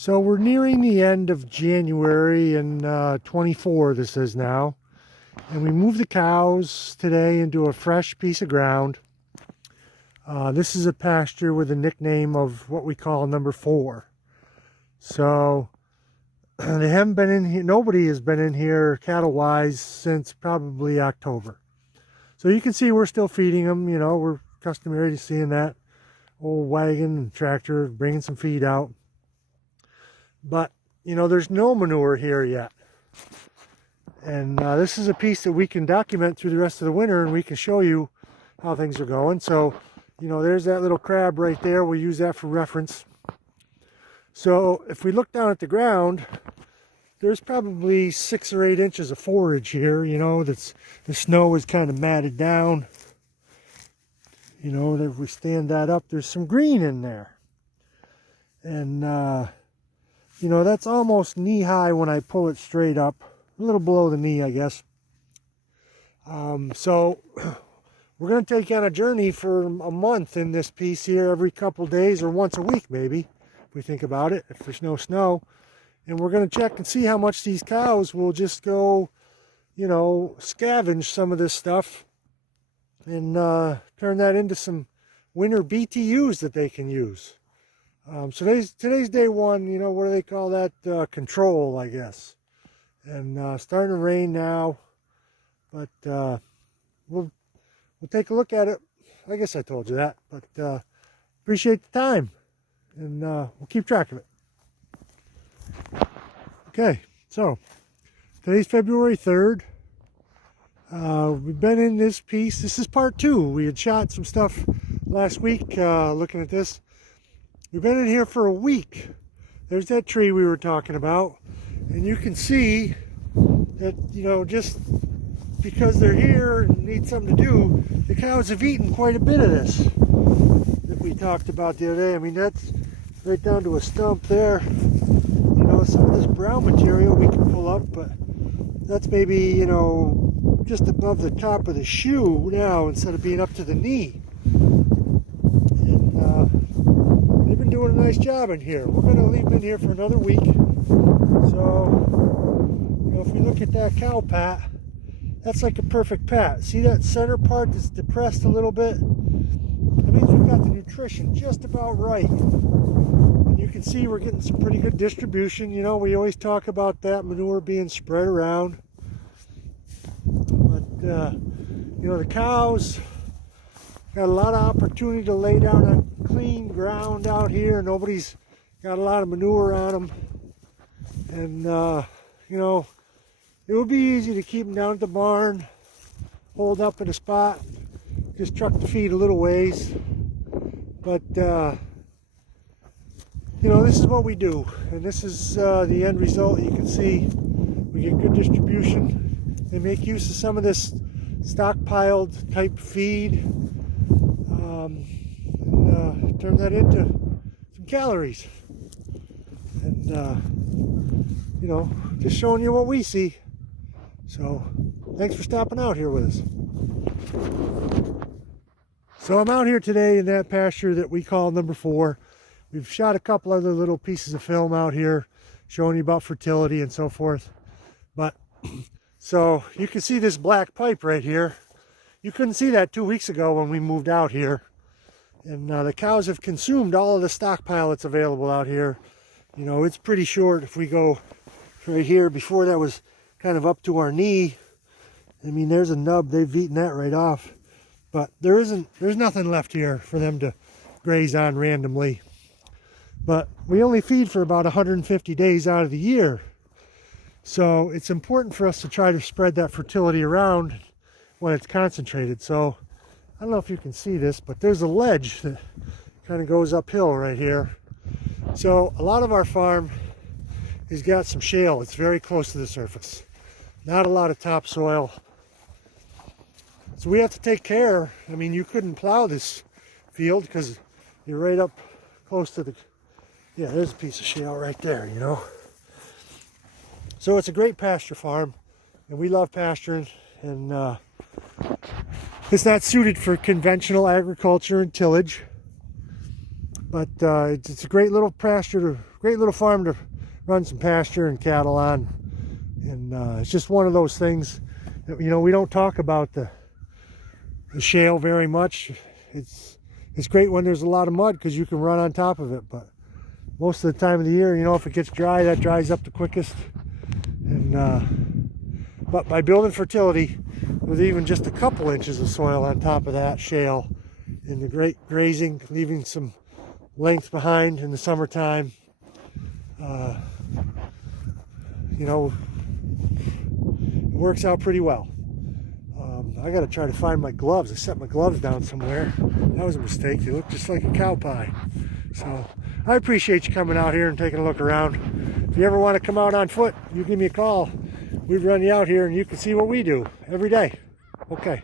So we're nearing the end of January in 24, this is now. And we moved the cows today into a fresh piece of ground. This is a pasture with a nickname of what we call number 4. So they haven't been in here, nobody has been in here cattle-wise since probably October. So you can see we're still feeding them, you know, we're customary to seeing that old wagon and tractor bringing some feed out. But, you know, there's no manure here yet. And this is a piece that we can document through the rest of the winter, and we can show you how things are going. So, you know, there's that little crab right there. We'll use that for reference. So if we look down at the ground, there's probably 6 or 8 inches of forage here. You know, the snow is kind of matted down. You know, if we stand that up, there's some green in there. And, you know, that's almost knee-high when I pull it straight up. A little below the knee, I guess. So we're going to take on a journey for a month in this piece here, every couple days or once a week maybe, if we think about it, if there's no snow. And we're going to check and see how much these cows will just go, you know, scavenge some of this stuff and turn that into some winter BTUs that they can use. So today's day 1, you know, what do they call that? Control, I guess. And starting to rain now, but we'll take a look at it. I guess I told you that, but appreciate the time, and we'll keep track of it. Okay, so today's February 3rd. We've been in this piece. This is part 2. We had shot some stuff last week looking at this. We've been in here for a week. There's that tree we were talking about. And you can see that, you know, just because they're here and need something to do, the cows have eaten quite a bit of this that we talked about the other day. I mean, that's right down to a stump there. You know, some of this brown material we can pull up, but that's maybe, you know, just above the top of the shoe now instead of being up to the knee. And they've been doing a nice job in here. We're going to leave them in here for another week. So, you know, if we look at that cow pat, that's like a perfect pat. See that center part that's depressed a little bit? That means we've got the nutrition just about right. And you can see we're getting some pretty good distribution. You know, we always talk about that manure being spread around. But, you know, the cows got a lot of opportunity to lay down on clean ground out here. Nobody's got a lot of manure on them. And, you know, it would be easy to keep them down at the barn, hold up in a spot, just truck the feed a little ways. But, you know, this is what we do. And this is the end result. You can see we get good distribution. They make use of some of this stockpiled type feed. And turn that into some calories. And, you know, just showing you what we see. So, thanks for stopping out here with us. So I'm out here today in that pasture that we call number 4. We've shot a couple other little pieces of film out here showing you about fertility and so forth. But, so you can see this black pipe right here. You couldn't see that 2 weeks ago when we moved out here. And the cows have consumed all of the stockpile that's available out here. You know, it's pretty short. If we go right here, before that was kind of up to our knee. I mean, there's a nub. They've eaten that right off. But there's nothing left here for them to graze on randomly. But we only feed for about 150 days out of the year. So it's important for us to try to spread that fertility around when it's concentrated. So I don't know if you can see this, but there's a ledge that kind of goes uphill right here. So a lot of our farm has got some shale. It's very close to the surface. Not a lot of topsoil. So we have to take care. I mean, you couldn't plow this field because you're right up close to the, yeah, there's a piece of shale right there, you know. So it's a great pasture farm, and we love pasturing, and it's not suited for conventional agriculture and tillage. But it's a great little pasture, great little farm to run some pasture and cattle on. And it's just one of those things that, we don't talk about the shale very much. It's great when there's a lot of mud because you can run on top of it, but most of the time of the year, if it gets dry, that dries up the quickest. And but by building fertility with even just a couple inches of soil on top of that shale, and the great grazing, leaving some length behind in the summertime, it works out pretty well. I got to try to find my gloves. I set my gloves down somewhere. That was a mistake. They look just like a cow pie. So I appreciate you coming out here and taking a look around. If you ever want to come out on foot, you give me a call. We'd run you out here and you can see what we do every day. Okay.